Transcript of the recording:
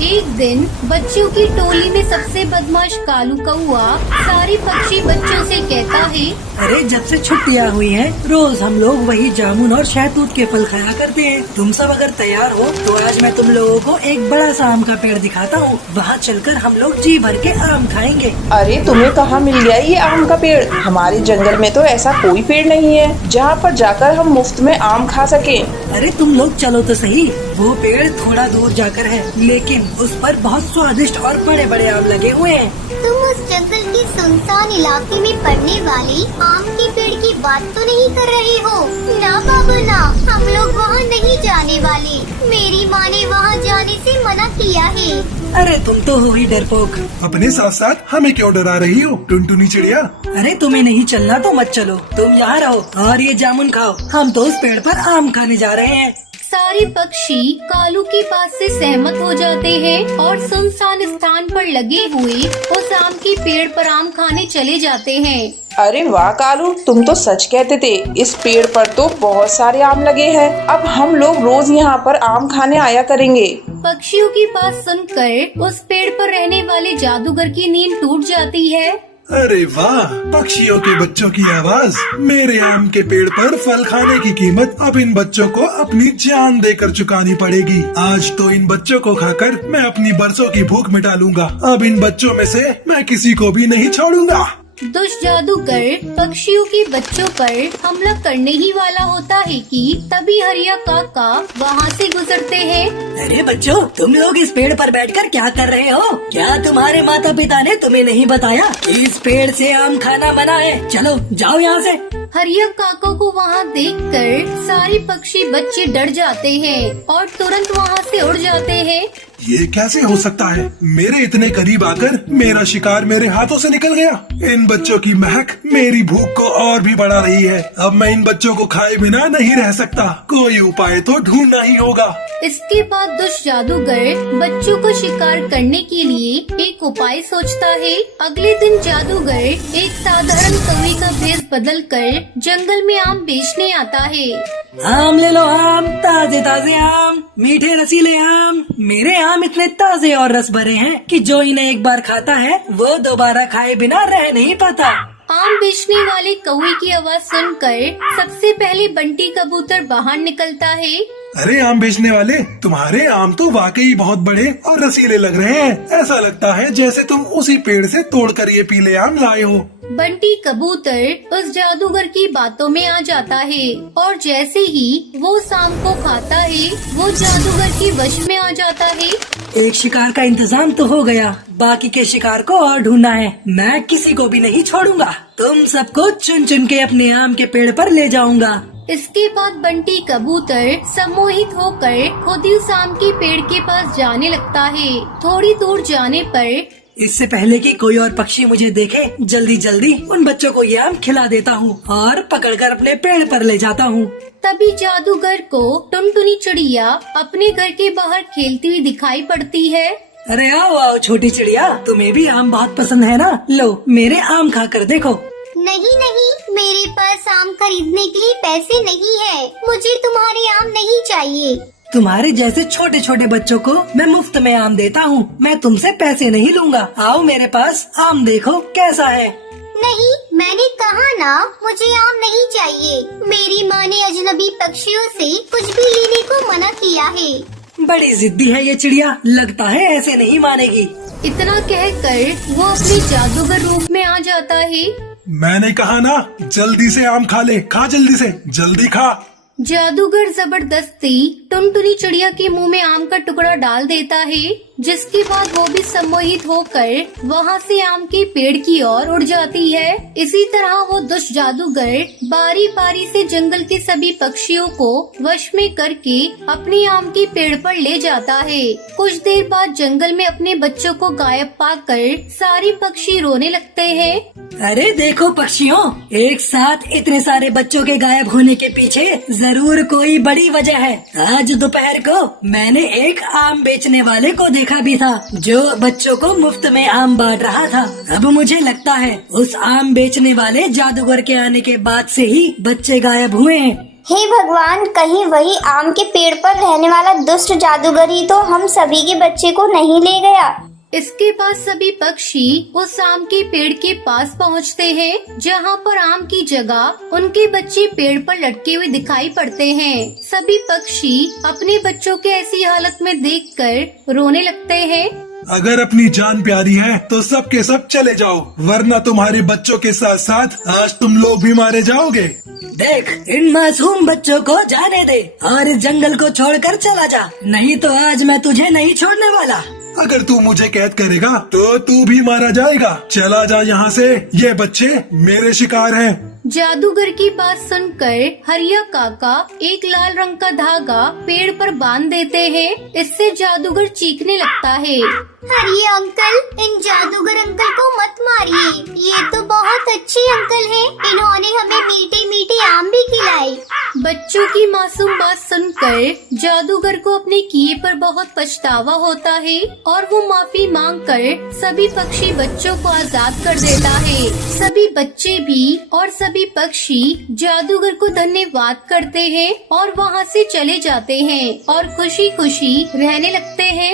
एक दिन बच्चों की टोली में सबसे बदमाश कालू कौआ सारे पक्षी बच्चों से कहता है, अरे जब से छुट्टियाँ हुई हैं, रोज हम लोग वही जामुन और शहतूत के फल खाया करते हैं। तुम सब अगर तैयार हो तो आज मैं तुम लोगों को एक बड़ा सा आम का पेड़ दिखाता हूँ। वहाँ चलकर हम लोग जी भर के आम खाएंगे। अरे तुम्हें कहाँ मिल गया ये आम का पेड़? हमारे जंगल में तो ऐसा कोई पेड़ नहीं है जहाँ पर जाकर हम मुफ्त में आम खा सके। अरे तुम लोग चलो तो सही, वो पेड़ थोड़ा दूर जाकर है, लेकिन उस पर बहुत स्वादिष्ट और बड़े बड़े आम लगे हुए हैं। तुम उस जंगल के सुनसान इलाके में पड़ने वाले आम के पेड़ की बात तो नहीं कर रहे हो? ना बाबू ना, हम लोग वहाँ नहीं जाने वाले। मेरी माँ ने वहाँ जाने से मना किया है। अरे तुम तो हो ही डरपोक। अपने साथ साथ हमें क्यों डरा रही हो टुनटुनी चिड़िया? अरे तुम्हें नहीं चलना तो मत चलो, तुम यहाँ रहो और ये जामुन खाओ। हम तो उस पेड़ पर आम खाने जा रहे हैं। सारे पक्षी कालू की बात से सहमत हो जाते हैं और सुनसान स्थान पर लगे हुए उस आम के पेड़ पर आम खाने चले जाते हैं। अरे वाह कालू, तुम तो सच कहते थे। इस पेड़ पर तो बहुत सारे आम लगे हैं। अब हम लोग रोज यहाँ पर आम खाने आया करेंगे। पक्षियों की बात सुनकर उस पेड़ पर रहने वाले जादूगर की नींद टूट जाती है। अरे वाह, पक्षियों के बच्चों की आवाज। मेरे आम के पेड़ पर फल खाने की कीमत अब इन बच्चों को अपनी जान देकर चुकानी पड़ेगी। आज तो इन बच्चों को खाकर मैं अपनी बरसों की भूख मिटा लूंगा। अब इन बच्चों में से मैं किसी को भी नहीं छोड़ूंगा। दुष्ट जादूगर पक्षियों के बच्चों पर हमला करने ही वाला होता है कि तभी हरिया काका वहाँ से गुजरते हैं। अरे बच्चों, तुम लोग इस पेड़ पर बैठकर क्या कर रहे हो? क्या तुम्हारे माता पिता ने तुम्हें नहीं बताया कि इस पेड़ से आम खाना मना है? चलो जाओ यहाँ से। हरिया काका को वहाँ देखकर सारे पक्षी बच्चे डर जाते हैं और तुरंत वहाँ से उड़ जाते हैं। ये कैसे हो सकता है? मेरे इतने करीब आकर मेरा शिकार मेरे हाथों से निकल गया। इन बच्चों की महक मेरी भूख को और भी बढ़ा रही है। अब मैं इन बच्चों को खाए बिना नहीं रह सकता। कोई उपाय तो ढूंढना ही होगा। इसके बाद दुष्ट जादूगर बच्चों को शिकार करने के लिए एक उपाय सोचता है। अगले दिन जादूगर एक साधारण कौवे का भेष बदलकर जंगल में आम बेचने आता है। आम ले लो आम, ताजे ताजे आम, मीठे रसीले आम। मेरे आम इतने ताजे और रस भरे हैं कि जो इन्हें एक बार खाता है वो दोबारा खाए बिना रह नहीं पाता। आम बेचने वाले कौवे की आवाज सुनकर सबसे पहले बंटी कबूतर बाहर निकलता है। अरे आम बेचने वाले, तुम्हारे आम तो वाकई बहुत बड़े और रसीले लग रहे हैं। ऐसा लगता है जैसे तुम उसी पेड़ से तोड़कर ये पीले आम लाए हो। बंटी कबूतर उस जादूगर की बातों में आ जाता है और जैसे ही वो शाम को खाता है वो जादूगर के वश में आ जाता है। एक शिकार का इंतजाम तो हो गया, बाकी के शिकार को और ढूंढना है। मैं किसी को भी नहीं छोड़ूंगा। तुम सबको चुन चुन के अपने आम के पेड़ पर ले जाऊंगा। इसके बाद बंटी कबूतर सम्मोहित होकर खुद ही उस आम के पेड़ के पास जाने लगता है। थोड़ी दूर जाने पर इससे पहले कि कोई और पक्षी मुझे देखे, जल्दी जल्दी उन बच्चों को ये आम खिला देता हूँ और पकड़कर अपने पेड़ पर ले जाता हूँ। तभी जादूगर को टुनटुनी चिड़िया अपने घर के बाहर खेलती हुई दिखाई पड़ती है। अरे आओ आओ छोटी चिड़िया, तुम्हें भी आम बहुत पसंद है ना? लो मेरे आम खाकर देखो। नहीं नहीं, मेरे पास आम खरीदने के लिए पैसे नहीं है। मुझे तुम्हारे आम नहीं चाहिए। तुम्हारे जैसे छोटे छोटे बच्चों को मैं मुफ्त में आम देता हूँ। मैं तुमसे पैसे नहीं लूंगा। आओ मेरे पास, आम देखो कैसा है। नहीं, मैंने कहा ना, मुझे आम नहीं चाहिए। मेरी माँ ने अजनबी पक्षियों से कुछ भी लेने को मना किया है। बड़ी जिद्दी है ये चिड़िया, लगता है ऐसे नहीं मानेगी। इतना कहकर वो अपने जादूगर रूप में आ जाता है। मैंने कहा ना, जल्दी से आम खा ले। खा जल्दी से, जल्दी खा। जादूगर जबरदस्ती टुनटुनी चिड़िया के मुंह में आम का टुकड़ा डाल देता है, जिसके बाद वो भी सम्मोहित होकर वहाँ से आम के पेड़ की ओर उड़ जाती है। इसी तरह वो दुष्ट जादूगर बारी बारी से जंगल के सभी पक्षियों को वश में करके अपने आम के पेड़ पर ले जाता है। कुछ देर बाद जंगल में अपने बच्चों को गायब पाकर सारे पक्षी रोने लगते हैं। अरे देखो पक्षियों, एक साथ इतने सारे बच्चों के गायब होने के पीछे जरूर कोई बड़ी वजह है। आज दोपहर को मैंने एक आम बेचने वाले को देखा भी था, जो बच्चों को मुफ्त में आम बांट रहा था। अब मुझे लगता है उस आम बेचने वाले जादूगर के आने के बाद से ही बच्चे गायब हुए हैं। हे भगवान, कहीं वही आम के पेड़ पर रहने वाला दुष्ट जादूगर ही तो हम सभी के बच्चे को नहीं ले गया। इसके बाद सभी पक्षी उस आम के पेड़ के पास पहुंचते हैं, जहां पर आम की जगह उनके बच्चे पेड़ पर लटके हुए दिखाई पड़ते हैं। सभी पक्षी अपने बच्चों के ऐसी हालत में देखकर रोने लगते हैं। अगर अपनी जान प्यारी है तो सब के सब चले जाओ, वरना तुम्हारे बच्चों के साथ साथ आज तुम लोग भी मारे जाओगे। देख, इन मासूम बच्चों को जाने दे और इस जंगल को छोड़कर चला जा, नहीं तो आज मैं तुझे नहीं छोड़ने वाला। अगर तू मुझे कैद करेगा तो तू भी मारा जाएगा। चला जा यहाँ से, ये बच्चे मेरे शिकार हैं। जादूगर की बात सुनकर हरिया काका एक लाल रंग का धागा पेड़ पर बांध देते हैं। इससे जादूगर चीखने लगता है। अरे अंकल, इन जादूगर अंकल को मत मारिए, ये तो बहुत अच्छे अंकल हैं। इन्होंने हमें मीठे मीठे आम भी खिलाए। बच्चों की मासूम बात सुनकर जादूगर को अपने किए पर बहुत पछतावा होता है और वो माफी मांगकर सभी पक्षी बच्चों को आजाद कर देता है। सभी बच्चे भी और सभी पक्षी जादूगर को धन्यवाद करते हैं और वहाँ से चले जाते हैं और खुशी खुशी रहने लगते हैं।